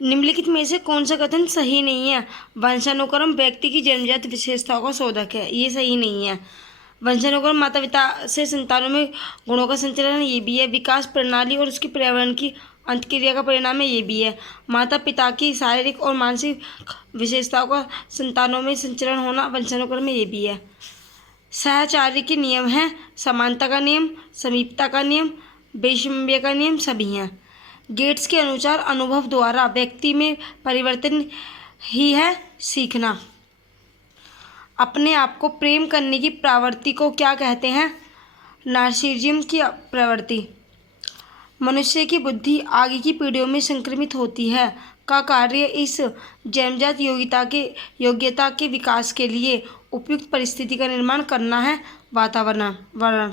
निम्नलिखित में से कौन सा कथन सही नहीं है? वंशानुक्रम व्यक्ति की जन्मजात विशेषताओं का शोधक है, ये सही नहीं है। वंशानुक्रम माता पिता से संतानों में गुणों का संचरण, ये भी है। विकास प्रणाली और उसकी पर्यावरण की अंतक्रिया का परिणाम है, ये भी है। माता पिता की शारीरिक और मानसिक विशेषताओं का संतानों में संचरण होना वंशानुक्रम में, ये भी है। सहचार्य के नियम हैं समानता का नियम, समीपता का नियम, वैषम्य का नियम, सभी हैं। गेट्स के अनुसार अनुभव द्वारा व्यक्ति में परिवर्तन ही है सीखना। अपने आप को प्रेम करने की प्रवृत्ति को क्या कहते हैं? नार्सिसिज्म की प्रवृत्ति। मनुष्य की बुद्धि आगे की पीढ़ियों में संक्रमित होती है का कार्य इस जन्मजात योग्यता के विकास के लिए उपयुक्त परिस्थिति का निर्माण करना है। वातावरण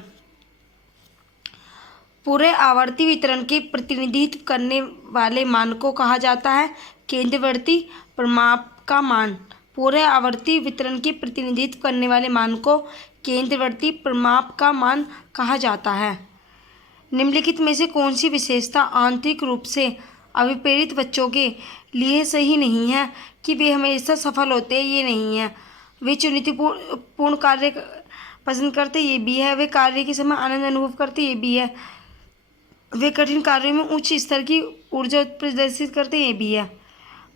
पूरे आवर्ती वितरण के प्रतिनिधित्व करने वाले मान को कहा जाता है केंद्रवर्ती परिमाप का मान। पूरे आवर्ती वितरण के प्रतिनिधित्व करने वाले मान को केंद्रवर्ती परिमाप का मान कहा जाता है। निम्नलिखित में से कौन सी विशेषता आंतरिक रूप से अभिप्रेरित बच्चों के लिए सही नहीं है कि वे हमेशा सफल होते हैं? ये नहीं है। वे चुनौतीपूर्ण कार्य पसंद करते, ये भी है। वे कार्य के समय आनंद अनुभव करते, ये भी है। वे कठिन कार्यों में उच्च स्तर की ऊर्जा प्रदर्शित करते, ये भी है।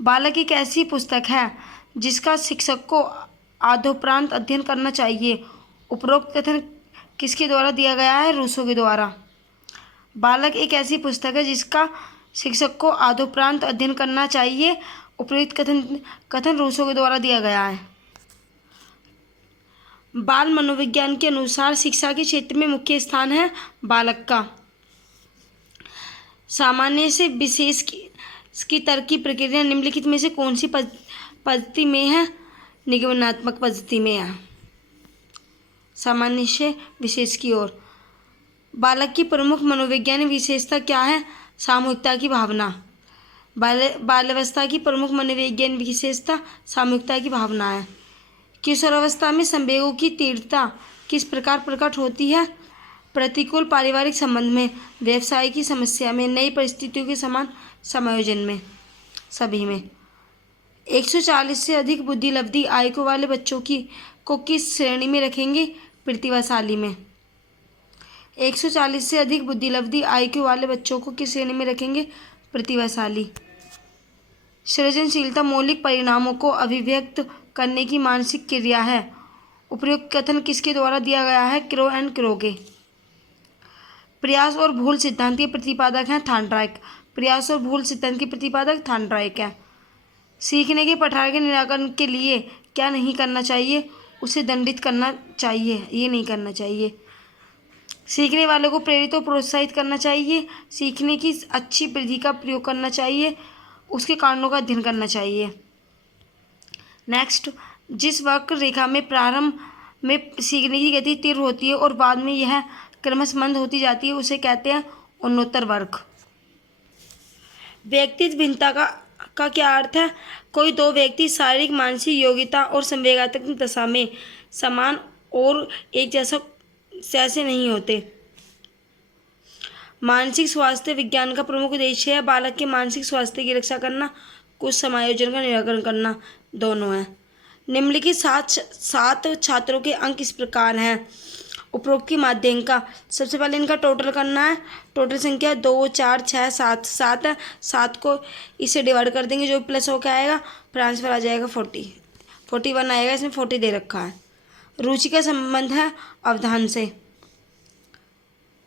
बालक एक ऐसी पुस्तक है जिसका शिक्षक को आदोपरांत अध्ययन करना चाहिए। उपरोक्त कथन किसके द्वारा दिया गया है? रूसो के द्वारा। बालक एक ऐसी पुस्तक है जिसका शिक्षक को आदोपरांत अध्ययन करना चाहिए। उपरोक्त कथन रूसो के द्वारा दिया गया है। बाल मनोविज्ञान के अनुसार शिक्षा के क्षेत्र में मुख्य स्थान है बालक का। सामान्य से विशेष की तर्क की प्रक्रिया निम्नलिखित में से कौन सी पद्धति में है? निगमनात्मक पद्धति में है। सामान्य से विशेष की ओर। बालक की प्रमुख मनोवैज्ञानिक विशेषता क्या है? सामूहिकता की भावना। बाल्यावस्था की प्रमुख मनोवैज्ञानिक विशेषता सामूहिकता की भावना है। किशोरावस्था में संवेगों की तीव्रता किस प्रकार प्रकट होती है? प्रतिकूल पारिवारिक संबंध में, व्यवसाय की समस्या में, नई परिस्थितियों के समान समायोजन में, सभी में। 140 से अधिक बुद्धिलब्धि आयु वाले बच्चों को किस श्रेणी में रखेंगे? प्रतिभाशाली में। 140 से अधिक बुद्धिलब्धि आयु वाले बच्चों को किस श्रेणी में रखेंगे? प्रतिभाशाली। सृजनशीलता मौलिक परिणामों को अभिव्यक्त करने की मानसिक क्रिया है। उपयुक्त कथन किसके द्वारा दिया गया है? क्रो एंड क्रोगे। प्रयास और भूल सिद्धांत के प्रतिपादक हैं थॉर्नडाइक। प्रयास और भूल सिद्धांत के प्रतिपादक थॉर्नडाइक है। सीखने के पठार के निराकरण के लिए क्या नहीं करना चाहिए? उसे दंडित करना चाहिए, ये नहीं करना चाहिए। सीखने वालों को प्रेरित और प्रोत्साहित करना चाहिए। सीखने की अच्छी विधि का प्रयोग करना चाहिए। उसके कारणों का अध्ययन करना चाहिए। नेक्स्ट, जिस वक्र रेखा में प्रारंभ में सीखने की गति तीव्र होती है और बाद में यह क्रमशः मंद होती जाती है, उसे कहते हैं उन्नतोत्तर वक्र। व्यक्तित्व भिन्नता का क्या अर्थ है? कोई दो व्यक्ति शारीरिक, मानसिक योग्यता और संवेगात्मक दशा में समान और एक जैसे नहीं होते। मानसिक स्वास्थ्य विज्ञान का प्रमुख उद्देश्य है बालक के मानसिक स्वास्थ्य की रक्षा करना, कुछ समायोजन का निराकरण करना, दोनों है। निम्नलिखित सात छात्रों के अंक इस प्रकार हैं। उपरोक्त के माध्यम का सबसे पहले इनका टोटल करना है। टोटल संख्या 2, 4, 6, 7 है। 7 को इससे डिवाइड कर देंगे, जो प्लस होकर आएगा फिर आंसर आ जाएगा 41 आएगा। इसमें 40 दे रखा है। रुचि का संबंध है अवधान से।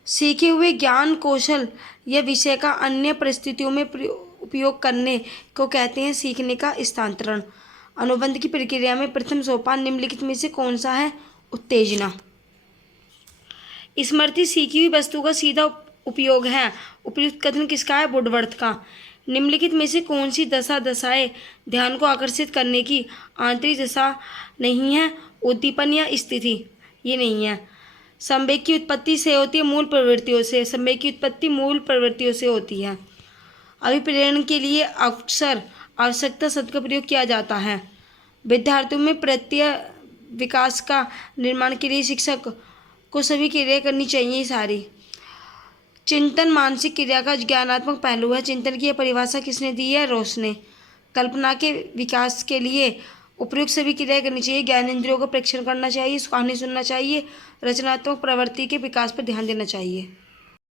सीखे हुए ज्ञान कौशल या विषय का अन्य परिस्थितियों में उपयोग करने को कहते हैं सीखने का स्थानांतरण। अनुबंध की प्रक्रिया में प्रथम सोपान निम्नलिखित में से कौन सा है? उत्तेजना। स्मृति सीखी हुई वस्तु का सीधा उपयोग है। उपयुक्त कथन किसका है? वुडवर्थ का। निम्नलिखित में से कौन सी दशाएं ध्यान को आकर्षित करने की आंतरिक दशा नहीं है? उद्दीपन या स्थिति, ये नहीं है। संवेग की उत्पत्ति से होती है मूल प्रवृत्तियों से। संवेग की उत्पत्ति मूल प्रवृत्तियों से होती है। अभिप्रेरण के लिए अक्सर आवश्यकता शब्द का प्रयोग किया जाता है। विद्यार्थियों में प्रत्यय विकास का निर्माण के लिए शिक्षक को सभी क्रिया करनी चाहिए सारी। चिंतन मानसिक क्रिया का ज्ञानात्मक पहलू है। चिंतन की यह परिभाषा किसने दी है? रोस ने। कल्पना के विकास के लिए उपयुक्त सभी क्रियाएं करनी चाहिए। ज्ञानेंद्रियों का परीक्षण करना चाहिए, कहानी सुनना चाहिए, रचनात्मक प्रवृत्ति के विकास पर ध्यान देना चाहिए।